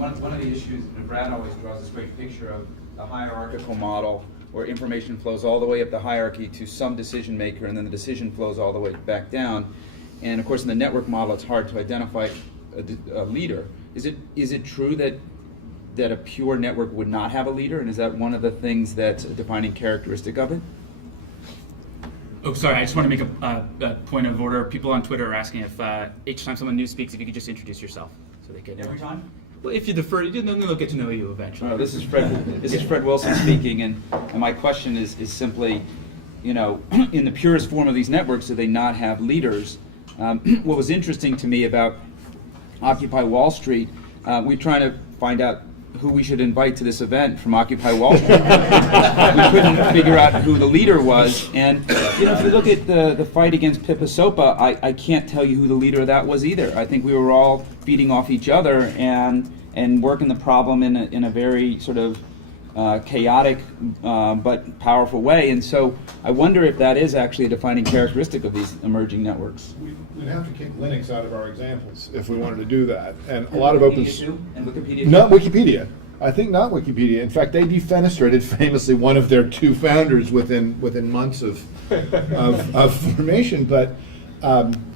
one of the issues, and Brad always draws this great picture of the hierarchical model where information flows all the way up the hierarchy to some decision maker, and then the decision flows all the way back down. And of course, in the network model, it's hard to identify a leader. Is it true that a pure network would not have a leader, and is that one of the things that's a defining characteristic of it? Oh, sorry, I just want to make a point of order. People on Twitter are asking if each time someone new speaks, if you could just introduce yourself so they can. Every time? Well, if you defer, then they'll get to know you eventually. This is Fred Wilson speaking, and my question is simply, in the purest form of these networks, do they not have leaders? What was interesting to me about Occupy Wall Street, we're trying to find out who we should invite to this event from Occupy Wall Street. We couldn't figure out who the leader was, and if you look at the fight against Pippa Sopa, I can't tell you who the leader of that was either. I think we were all feeding off each other and working the problem in a very sort of chaotic but powerful way, and so I wonder if that is actually a defining characteristic of these emerging networks. We'd have to kick Linux out of our examples if we wanted to do that. And a lot of open... And Wikipedia? Not Wikipedia. I think not Wikipedia. In fact, they defenestrated famously one of their two founders within months of formation. But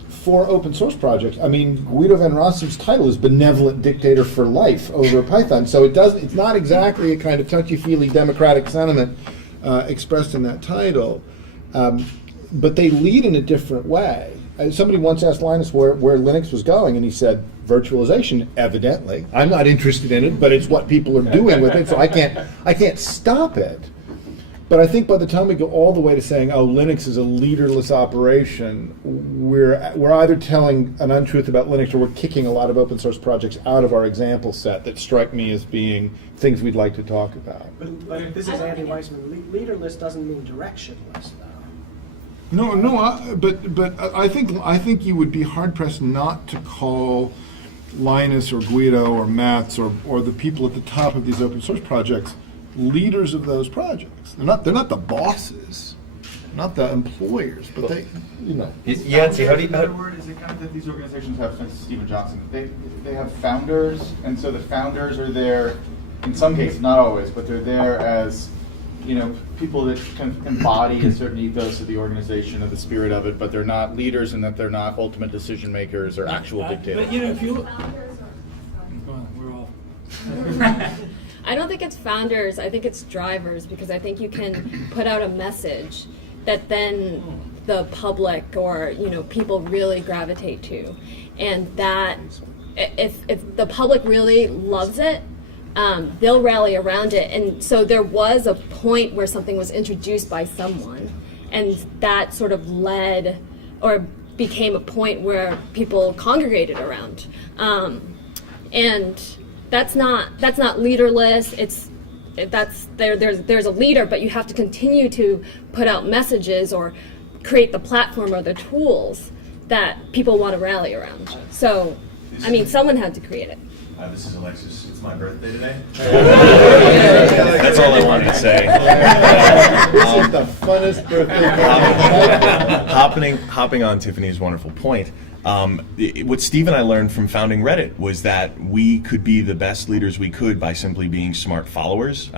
for open source projects, I mean, Guido van Rossum's title is Benevolent Dictator for Life over Python. So it's not exactly a kind of touchy-feely democratic sentiment expressed in that title. But they lead in a different way. Somebody once asked Linus where Linux was going, and he said, virtualization, evidently. I'm not interested in it, but it's what people are doing with it, so I can't stop it. But I think by the time we go all the way to saying, oh, Linux is a leaderless operation, we're either telling an untruth about Linux or we're kicking a lot of open source projects out of our example set that strike me as being things we'd like to talk about. But if this is Andy Weissman, leaderless doesn't mean directionless, though. No, but I think you would be hard pressed not to call Linus or Guido or Mats or the people at the top of these open source projects leaders of those projects. They're not the bosses, not the employers, but they. Yancey, how do you? Another word is it kind of that these organizations have, since Stephen Johnson, they have founders, and so the founders are there. In some cases, not always, but they're there as people that can embody a certain ethos of the organization, of the spirit of it, but they're not leaders, and that they're not ultimate decision makers or actual dictators. But if you look, we're all. I don't think it's founders. I think it's drivers, because I think you can put out a message that then the public or people really gravitate to, and that if the public really loves it, they'll rally around it. And so there was a point where something was introduced by someone, and that sort of led or became a point where people congregated around. And that's not leaderless. There's a leader, but you have to continue to put out messages or create the platform or the tools that people want to rally around. So, someone had to create it. This is Alexis. It's my birthday today. That's all I wanted to say. This is the funnest birthday. Hopping on Tiffany's wonderful point. What Steve and I learned from founding Reddit was that we could be the best leaders we could by simply being smart followers.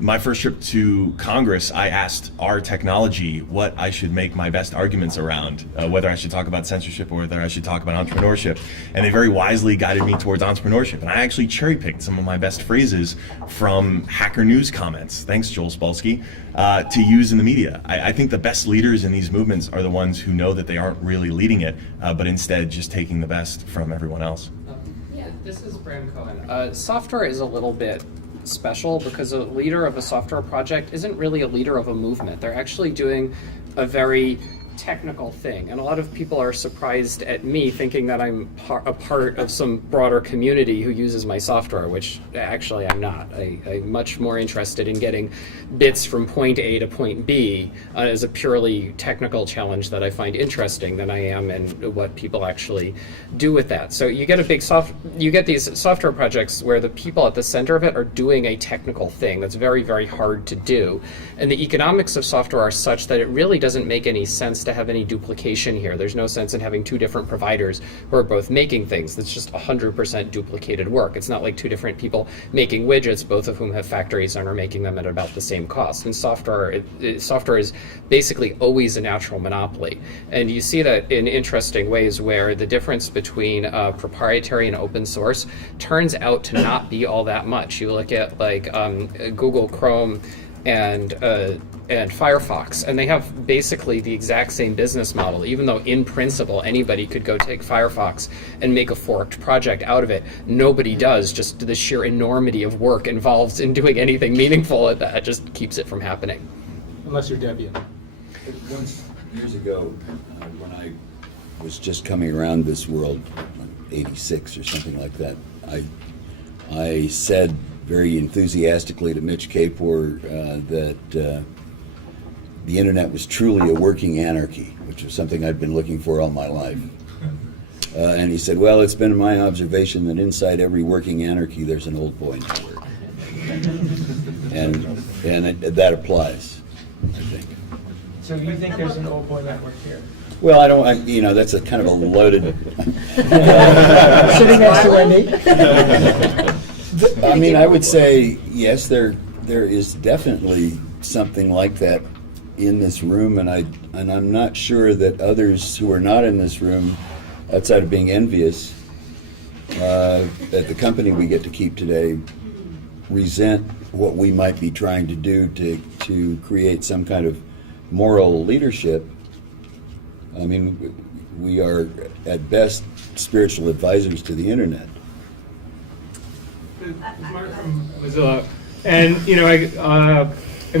My first trip to Congress, I asked our technology what I should make my best arguments around, whether I should talk about censorship or whether I should talk about entrepreneurship. And they very wisely guided me towards entrepreneurship. And I actually cherry-picked some of my best phrases from Hacker News comments, thanks Joel Spolsky, to use in the media. I think the best leaders in these movements are the ones who know that they aren't really leading it, but instead just taking the best from everyone else. Yeah, this is Bram Cohen. Software is a little bit special because a leader of a software project isn't really a leader of a movement. They're actually doing a very technical thing, and a lot of people are surprised at me thinking that I'm a part of some broader community who uses my software, which actually I'm not. I'm much more interested in getting bits from point A to point B as a purely technical challenge that I find interesting than I am in what people actually do with that. So you get you get these software projects where the people at the center of it are doing a technical thing that's very, very hard to do, and the economics of software are such that it really doesn't make any sense to to have any duplication here. There's no sense in having two different providers who are both making things. That's just 100% duplicated work. It's not like two different people making widgets, both of whom have factories and are making them at about the same cost. And software is basically always a natural monopoly. And you see that in interesting ways where the difference between proprietary and open source turns out to not be all that much. You look at like Google Chrome and Firefox, and they have basically the exact same business model, even though in principle anybody could go take Firefox and make a forked project out of it. Nobody does, just the sheer enormity of work involved in doing anything meaningful at that just keeps it from happening. Unless you're Debian. Once, years ago, when I was just coming around this world, 86 or something like that, I said very enthusiastically to Mitch Kapor that the internet was truly a working anarchy, which was something I'd been looking for all my life. And he said, well, it's been my observation that inside every working anarchy there's an old boy network. and that applies, I think. So you think there's an old boy network here? Well, that's a kind of a loaded... Sitting next to Wendy? I mean, I would say, yes, there is definitely something like that in this room, and I'm not sure that others who are not in this room, outside of being envious, at the company we get to keep today, resent what we might be trying to do to create some kind of moral leadership. I mean, we are at best spiritual advisors to the internet. Mark from Mozilla, and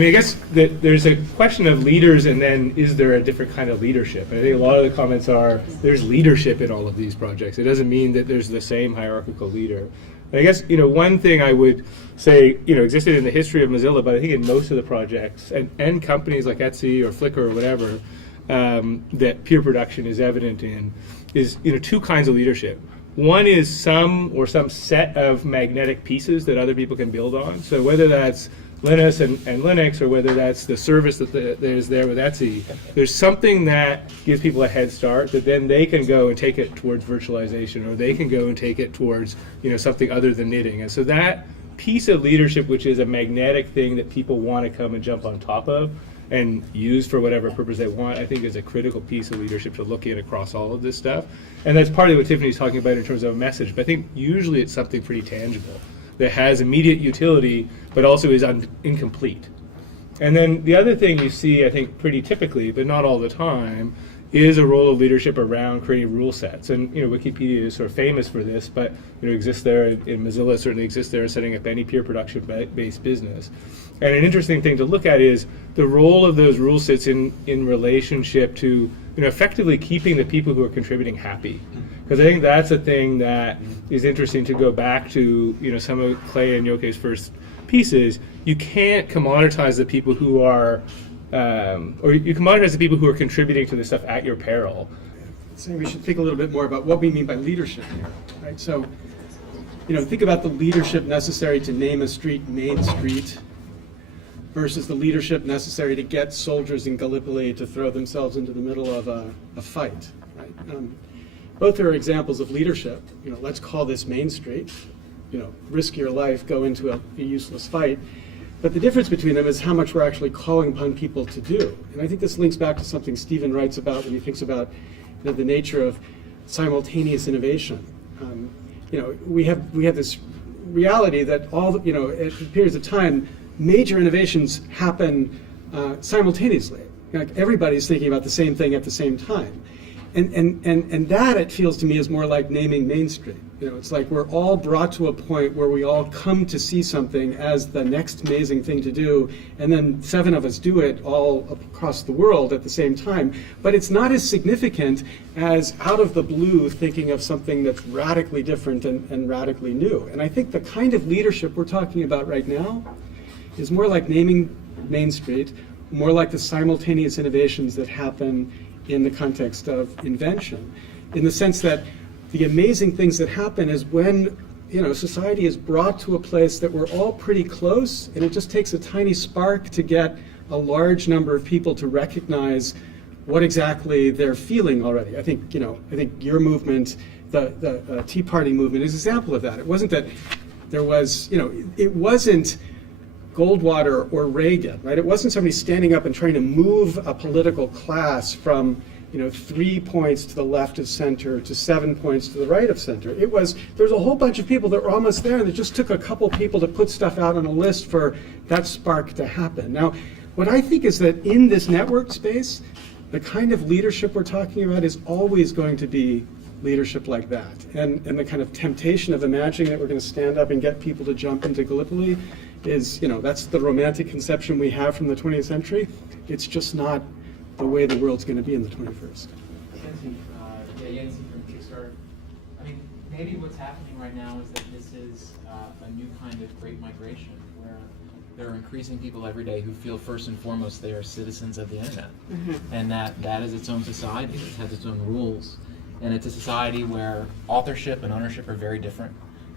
I guess that there's a question of leaders, and then is there a different kind of leadership? I think a lot of the comments are there's leadership in all of these projects. It doesn't mean that there's the same hierarchical leader. I guess one thing I would say existed in the history of Mozilla, but I think in most of the projects and companies like Etsy or Flickr or whatever that peer production is evident in is two kinds of leadership. One is some set of magnetic pieces that other people can build on. So whether that's Linux and Linux, or whether that's the service that is there with Etsy, there's something that gives people a head start that then they can go and take it towards virtualization, or they can go and take it towards something other than knitting. And so that piece of leadership, which is a magnetic thing that people want to come and jump on top of and use for whatever purpose they want, I think is a critical piece of leadership to look at across all of this stuff. And that's partly what Tiffany's talking about in terms of a message, but I think usually it's something pretty tangible that has immediate utility, but also is incomplete. And then the other thing you see, I think, pretty typically, but not all the time, is a role of leadership around creating rule sets. And Wikipedia is sort of famous for this, but exists there in Mozilla, certainly exists there, setting up any peer production-based business. And an interesting thing to look at is the role of those rule sets in relationship to effectively keeping the people who are contributing happy. Because I think that's a thing that is interesting to go back to some of Clay and Yoke's first pieces. You can't commoditize the people who are or you commoditize the people who are contributing to this stuff at your peril. So we should think a little bit more about what we mean by leadership here, right? So, think about the leadership necessary to name a street Main Street versus the leadership necessary to get soldiers in Gallipoli to throw themselves into the middle of a fight, right? Both are examples of leadership. Let's call this Main Street. Risk your life, go into a useless fight. But the difference between them is how much we're actually calling upon people to do. And I think this links back to something Stephen writes about when he thinks about the nature of simultaneous innovation. We have this reality that at periods of time, major innovations happen simultaneously. Like everybody's thinking about the same thing at the same time. And that, it feels to me, is more like naming Main Street. It's like we're all brought to a point where we all come to see something as the next amazing thing to do, and then 7 of us do it all across the world at the same time. But it's not as significant as out of the blue thinking of something that's radically different and radically new. And I think the kind of leadership we're talking about right now is more like naming Main Street, more like the simultaneous innovations that happen in the context of invention, in the sense that the amazing things that happen is when society is brought to a place that we're all pretty close, and it just takes a tiny spark to get a large number of people to recognize what exactly they're feeling already. I think your movement, the Tea Party movement, is an example of that. It wasn't that there was, it wasn't Goldwater or Reagan, right? It wasn't somebody standing up and trying to move a political class from 3 points to the left of center to 7 points to the right of center. There's a whole bunch of people that were almost there, and it just took a couple people to put stuff out on a list for that spark to happen. Now, what I think is that in this network space, the kind of leadership we're talking about is always going to be leadership like that. And the kind of temptation of imagining that we're going to stand up and get people to jump into Gallipoli is, that's the romantic conception we have from the 20th century. It's just not the way the world's going to be in the 21st. Yancey from Kickstarter. I mean, maybe what's happening right now is that this is a new kind of great migration where there are increasing people every day who feel first and foremost they are citizens of the internet. And that is its own society. It has its own rules. And it's a society where authorship and ownership are very different.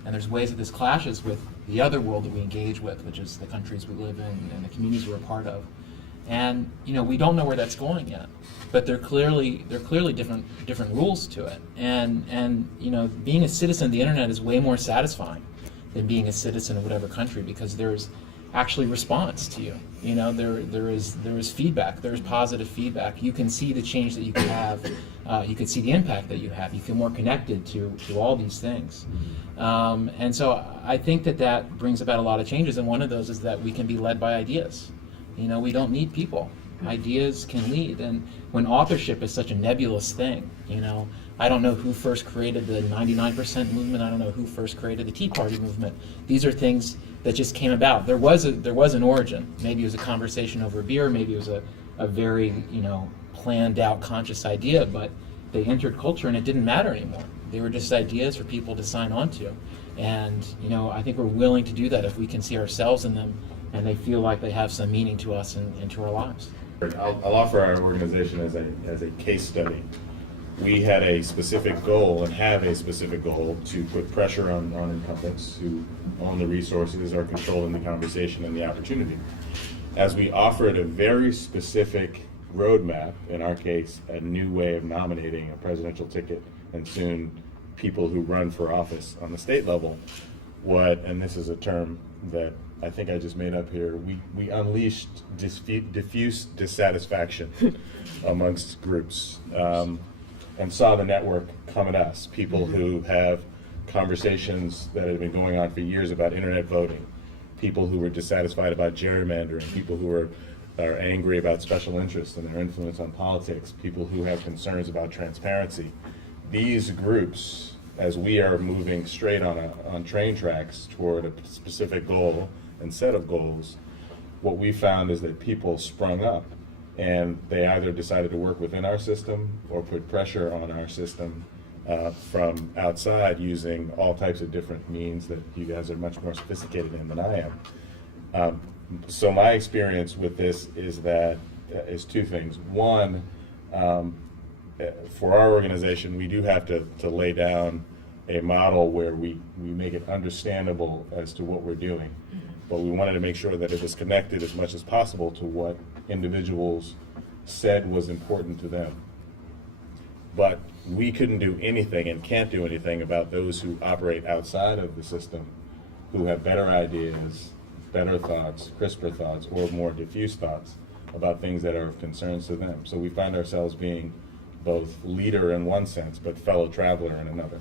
And there's ways that this clashes with the other world that we engage with, which is the countries we live in and the communities we're a part of. And we don't know where that's going yet, but there are clearly different rules to it. And being a citizen of the internet is way more satisfying than being a citizen of whatever country, because there's actually response to you. There is feedback. There's positive feedback. You can see the change that you can have. You can see the impact that you have. You feel more connected to all these things. And so I think that brings about a lot of changes. And one of those is that we can be led by ideas. We don't need people. Ideas can lead. And when authorship is such a nebulous thing, I don't know who first created the 99% movement. I don't know who first created the Tea Party movement. These are things that just came about. There was an origin. Maybe it was a conversation over a beer. Maybe it was a very planned out conscious idea. But they entered culture, and it didn't matter anymore. They were just ideas for people to sign on to. And I think we're willing to do that if we can see ourselves in them, and they feel like they have some meaning to us and to our lives. I'll offer our organization as a case study. We had a specific goal and have a specific goal to put pressure on incumbents who own the resources, are controlling the conversation and the opportunity. As we offered a very specific roadmap, in our case, a new way of nominating a presidential ticket and soon people who run for office on the state level, and this is a term that I think I just made up here, we unleashed diffuse dissatisfaction amongst groups, and saw the network come at us. People who have conversations that have been going on for years about internet voting, people who were dissatisfied about gerrymandering, people who are angry about special interests and their influence on politics, people who have concerns about transparency. These groups, as we are moving straight on train tracks toward a specific goal and set of goals, what we found is that people sprung up, and they either decided to work within our system or put pressure on our system from outside using all types of different means that you guys are much more sophisticated in than I am. So my experience with this is two things. One, for our organization, we do have to lay down a model where we make it understandable as to what we're doing. But we wanted to make sure that it was connected as much as possible to what individuals said was important to them. But we couldn't do anything and can't do anything about those who operate outside of the system, who have better ideas, better thoughts, crisper thoughts, or more diffuse thoughts about things that are of concern to them. So we find ourselves being both leader in one sense, but fellow traveler in another.